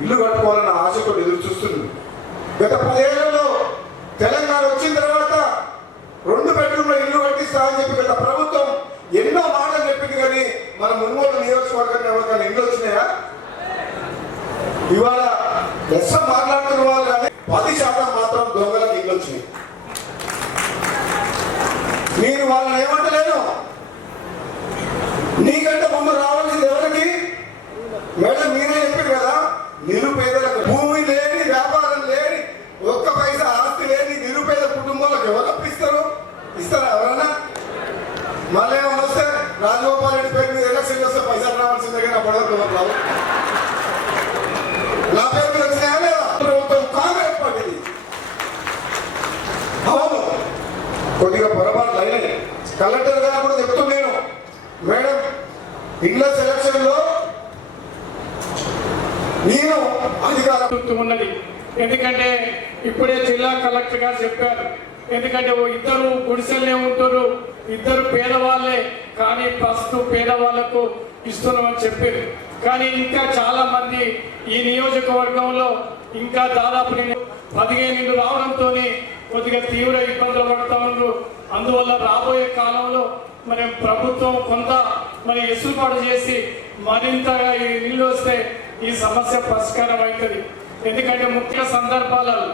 ఇల్లు కట్టుకోవాలన్న ఆశతో ఎదురు చూస్తుంది. గత పదేళ్ళలో తెలంగాణ వచ్చిన తర్వాత రెండు బెడ్రూమ్ల ఇల్లు కట్టిస్తా అని చెప్పి గత ప్రభుత్వం ఎన్నో మాటలు చెప్పింది కానీ మన మున్మూడు నియోజకవర్గంలో ఎవరికైనా ఇల్లు వచ్చినాయా? ఇవాళ లెస్స మాట్లాడుతున్న వాళ్ళు కానీ పది శాతం మాత్రం దొంగలకు ఇల్లు వచ్చినాయి. నేను వాళ్ళని ఏమంటలేను? నీకంటే ముందు రావాల్సింది ఎవరికి మేడం మీరే చెప్పారు కదా నిరుపేదలకు భూమి లేని వ్యాపారం లేని ఒక్క పైసా ఆస్తి లేని నిరుపేద కుటుంబాలకు ఎవరు అప్పిస్తారు ఇస్తారా ఎవరన్నా మళ్ళీ ఏమన్నా వస్తే రాజగోపాల్ రెడ్డి పేరు మీద ఎలక్షన్ వస్తే పైసలు రావాల్సిందే కానీ పడదు ఎవరు రావు. నా పేరు మీద వచ్చినాయా లేదా? ప్రభుత్వం కాంగ్రెస్ పార్టీది అవును. కొద్దిగా పొరపాట్లు అయినాయి కలెక్టర్ గారు కూడా చెప్తున్నా నేను. మేడం ఇళ్ళ సెలక్షన్లో నేను అధికారం ఉన్నది. ఎందుకంటే ఇప్పుడే జిల్లా కలెక్టర్ గారు చెప్పారు. ఎందుకంటే ఓ ఇద్దరు గుడిసెల్లే ఉంటారు ఇద్దరు పేదవాళ్ళే. కానీ ప్రస్తుతం పేదవాళ్ళకు ఇస్తున్నామని చెప్పారు కానీ ఇంకా చాలా మంది ఈ నియోజకవర్గంలో ఇంకా దాదాపు నేను పదిహేను రావడంతో కొద్దిగా తీవ్ర ఇబ్బందులు పడుతూ ఉన్నారు. అందువల్ల రాబోయే కాలంలో మరి ప్రభుత్వం కొంత మరి ఎసులుబాటు చేసి మరింతగా ఈ నీళ్ళు వస్తే ఈ సమస్య పరిష్కారం అవుతుంది ఎందుకంటే ముఖ్య సందర్భాలలో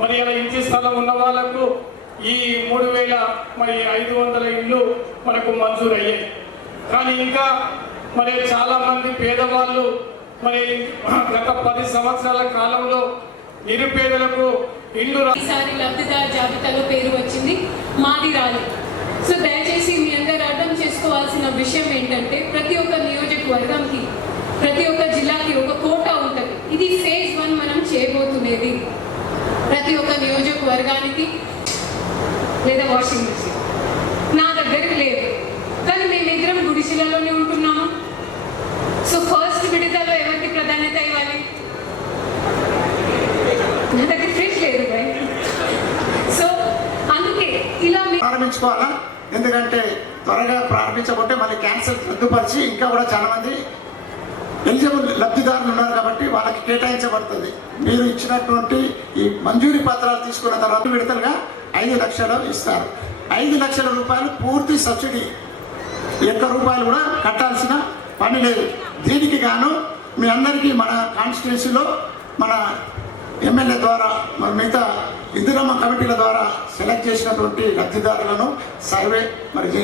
మరి ఇలా ఇంటి స్థలం ఉన్న వాళ్ళకు ఈ మూడు వేల మరి ఐదు వందల ఇల్లు మనకు మంజూరు అయ్యాయి కానీ ఇంకా మరి చాలా మంది పేదవాళ్ళు మరి గత పది సంవత్సరాల కాలంలో నిరుపేదలకు ఇల్లు ఈసారి లబ్ధిదారు జాబితాలో పేరు వచ్చింది మాది రాలేదు సో దయచేసి మీ అందరు అర్థం చేసుకోవాల్సిన విషయం ఏంటంటే ప్రతి ఒక్క నియోజకవర్గంకి ప్రతి ఒక్క జిల్లాకి ఒక నియోజకవర్గానికి లేదా వాషింగ్ మిషన్. నా దగ్గరికి లేదు. కానీ మేమిద్దరం గుడిసెలలోనే ఉంటున్నాము సో ఫస్ట్ విడతలో ఎవరికి ప్రాధాన్యత ఇవ్వాలి? నా దగ్గర ఫ్రిడ్జ్ లేదు సో అందుకే ఇలా ప్రారంభించుకోవాలా? ఎందుకంటే త్వరగా ప్రారంభించకుంటే మళ్ళీ క్యాన్సర్ రద్దుపరిచి ఇంకా కూడా చాలా మంది ఎలిజిబుల్ లబ్ధిదారులు ఉన్నారు కాబట్టి వాళ్ళకి కేటాయించబడుతుంది. మీరు ఇచ్చినటువంటి ఈ మంజూరీ పత్రాలు తీసుకున్న తర్వాత విడతలుగా ఐదు లక్షలు ఇస్తారు. ఐదు లక్షల రూపాయలు పూర్తి సబ్సిడీ. ఒక్క రూపాయలు కూడా కట్టాల్సిన పని లేదు. దీనికి గాను మీ అందరికీ మన కాన్స్టిట్యున్సీలో మన ఎమ్మెల్యే ద్వారా మన మిగతా ఇందిరమ్మ కమిటీల ద్వారా సెలెక్ట్ చేసినటువంటి లబ్ధిదారులను సర్వే మరి